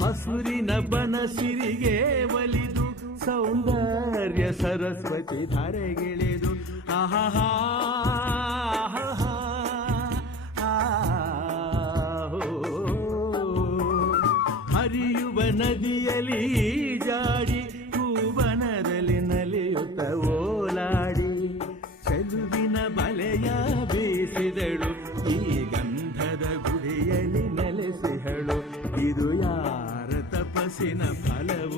ಹಸುರಿನ ಬನಸಿರಿಗೆ ಒಲಿದು ಸೌಂದರ್ಯ ಸರಸ್ವತಿ ಧಾರೆಗಿಳಿದು ಆಹಾ ಹರಿಯುವ ನದಿಯಲ್ಲಿ ಜಾಡಿ ಭುವನದಲ್ಲಿ ನಲಿಯುತ್ತ ಓಲಾಡಿ ಚೆಲುವಿನ ಬಲೆಯ ಬೀಸಿದಳು ಈ ಗಂಧದ ಗುಡಿಯಲ್ಲಿ ನೆಲೆಸಿಹಳು ಇದು ಯಾರ ತಪಸ್ಸಿನ ಫಲವ